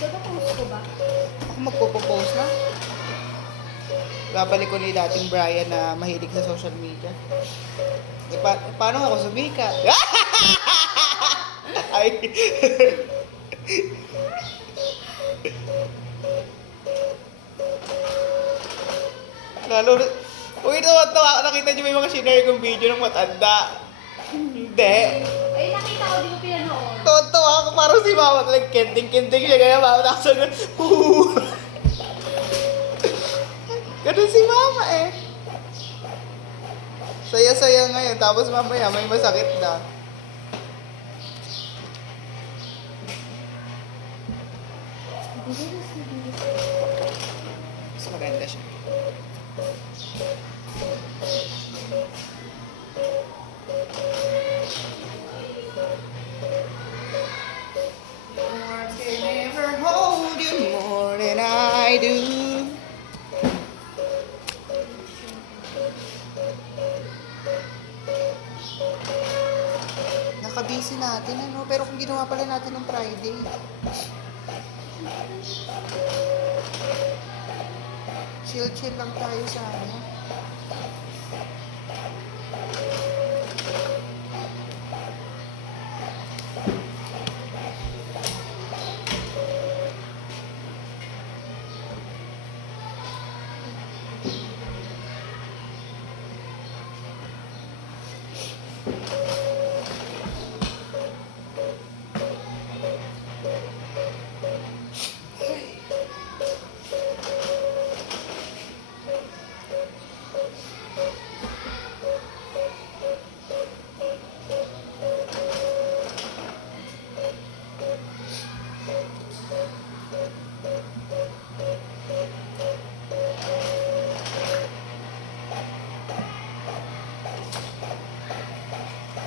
Post ko ba? Ako magpo-post na. Babalik ko ni dating Brian na mahilig sa social media. Paano ako sumikat? Ay. Lalo, uy, tawa, nakita niyo may mga shinare kong video ng matanda. Hindi. Ay, nakita ko, di ko pinanood. Tawa ako parang si mama talagang kending-kending siya. Kaya mama nakasal na, ganun si mama eh. Saya-saya ngayon, tapos mamaya may masakit na. Mas maganda siya. More can never hold you more than I do. Nakabisi natin ano, pero kung ginawa pala natin ng Friday. Chill-chill lang tayo sa ano.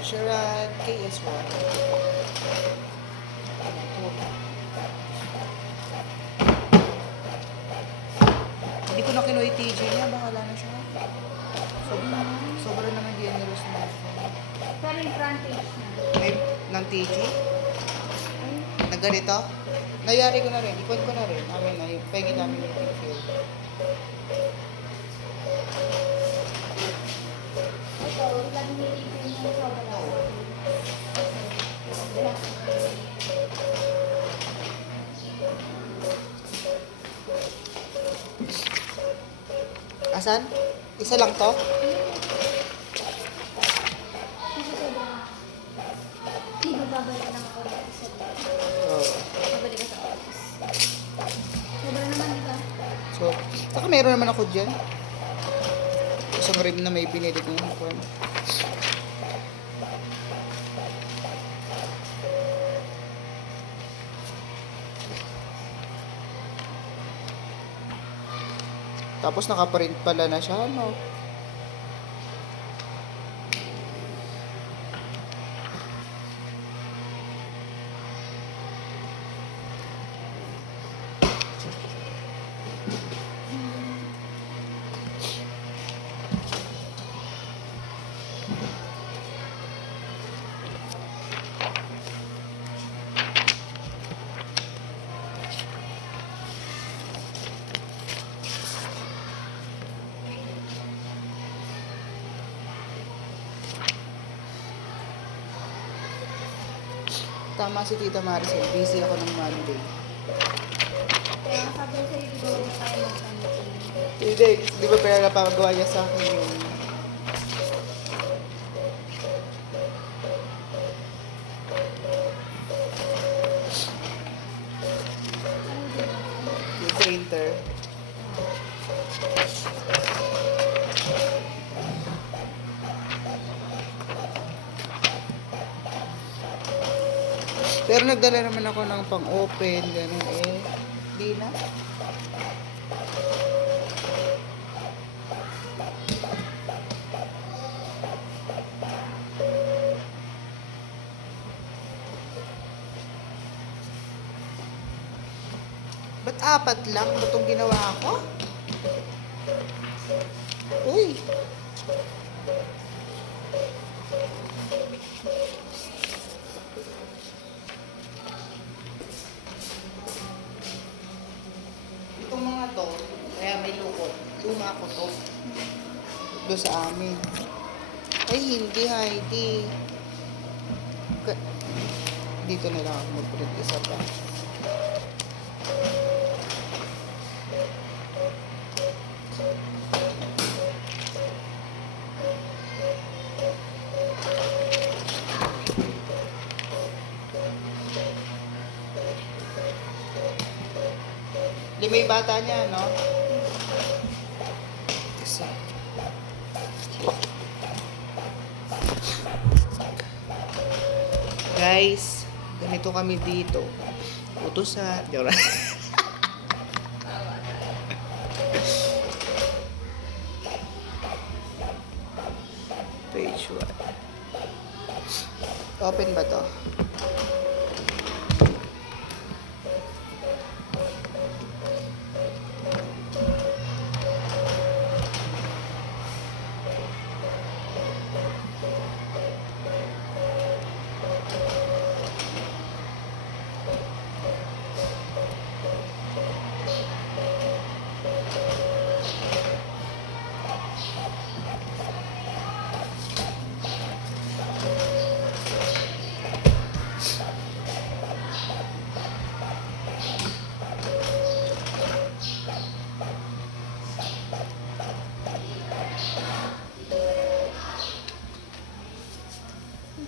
Sherrod KS1. Hindi ko na kinuha yung TJ niya, bahala na siya. Sobra naman generous na. Pero yung front page na. May ng TJ? Na ganito? Nayari ko na rin, ikon ko na rin. Amin na, pegi namin yung field. Ito, lagi nilipin yung sobra. Asan? Isa lang to? Kasi sobra. Hindi babalik lang ako dito sa Oo. babalik ka sa office. Sobra naman, di ba? So, saka meron naman ako dyan. Isang rim na may binili kong kwan. Tapos nakaprint pala na siya, no? Tama si Tita Maricel, busy ako ng Monday. Kaya sabi ko sa'yo, di ba huwag tayo mag-sunset? Hindi, di ba pera napagawa niya sa akin yung printer. Pero nagdala naman ako ng pang-open, ganun eh. Di na. Ba't apat lang? Ba't itong ginawa ko? Uy! Doon sa amin. Ay, hindi, Heidi. Dito na lang ako mag-print isa pa. Lima yung bata niya, no? Isa. Guys, ganito kami dito. Utusan. Di ba? Page 1. Open ba to?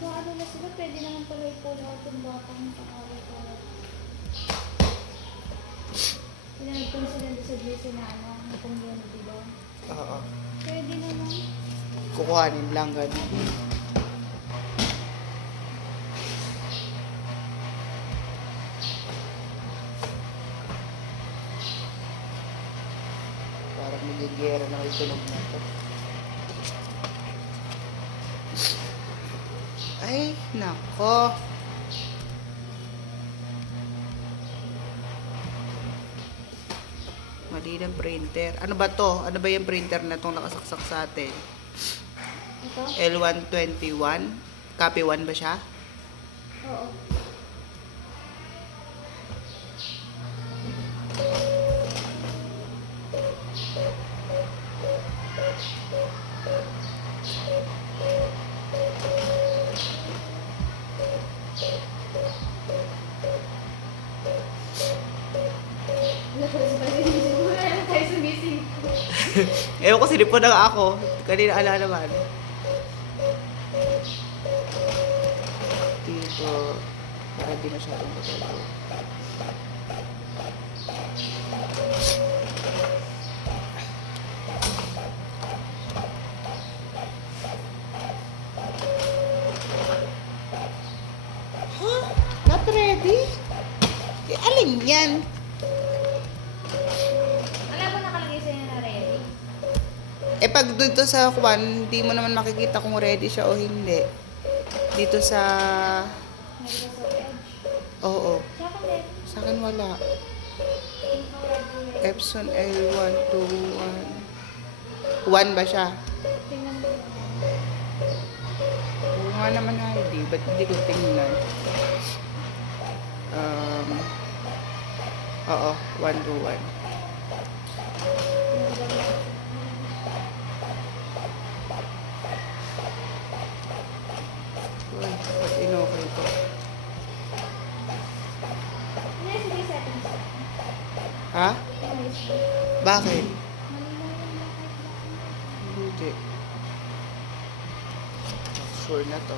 Ano na sila, pwede naman pala i-pull out yung batang pangalan ko. Pinagpun sila sa GC na ano, na community daw. Oo. Pwede naman. Kukuhanin lang ganun. Parang magigera na may tunog na to. Ay, nako. Mali ng printer. Ano ba to? Ano ba yung printer na itong nakasaksak sa atin? Ito? L121? Copy 1 ba siya? Oo. Wala pa rin sa pag-iisip. Wala na tayo sumising. Ewan ko, sinipon na ako. Kanina ala naman. Dito. Para di masyadong matalo. Huh? Not ready? Alin yan? Alam mo nakalagay sa'yo na ready? Eh pag dito sa Kwan, hindi mo naman makikita kung ready siya o hindi. Dito sa... Microsoft Edge. Oo. Siya ka din. Sa akin wala. Infrared ready. Epson L121. 1 ba siya? Tingnan mo. Oo nga naman, Heidi. Ba't hindi ko tingnan? Oo, 121. Uy, ba't inokay ko? Yes, sige, settings lang. Ha? Ayos mo. Bakit? Mali lang yung lakad. Hindi. Sure na to.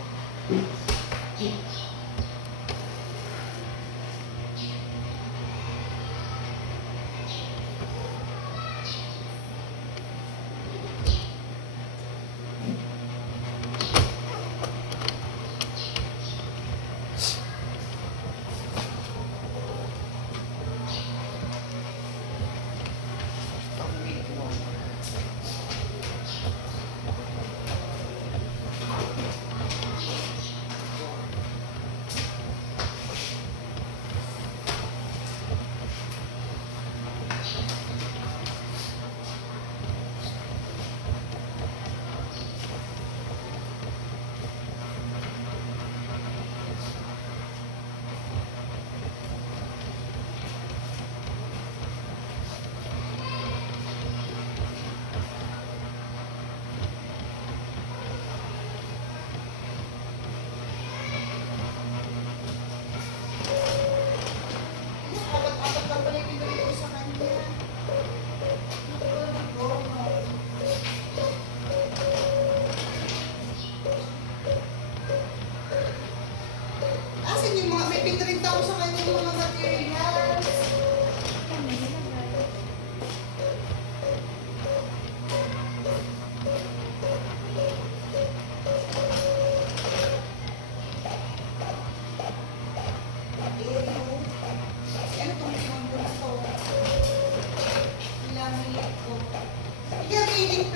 Ay, yung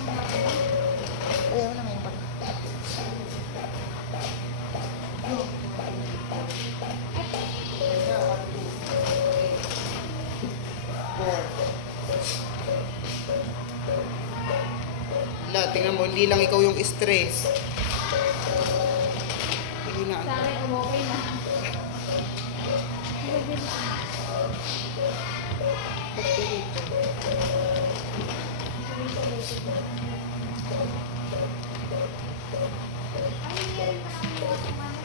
mga Ayaw na ngayon pa. Wala, tingnan mo, hindi lang ikaw yung stress. Hindi na. sa akin, okay na. Ba't dito? Ay, meron pa naman mga kumano.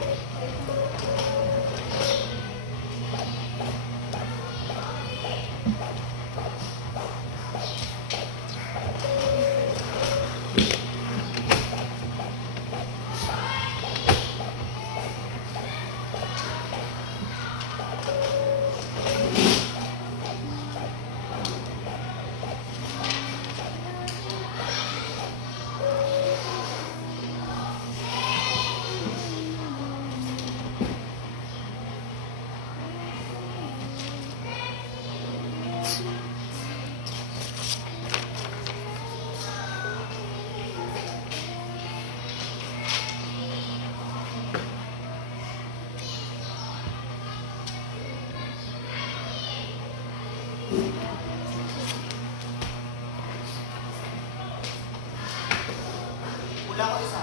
Wala ko isa.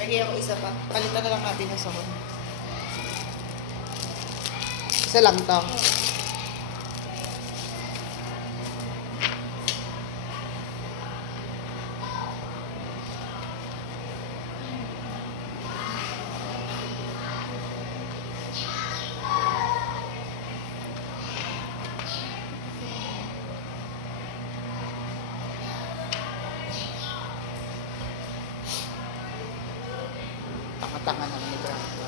Pagay ako isa pa. Palitan na lang natin yung sahon. Isa lang to. Tanga-tanga naman ni Bra.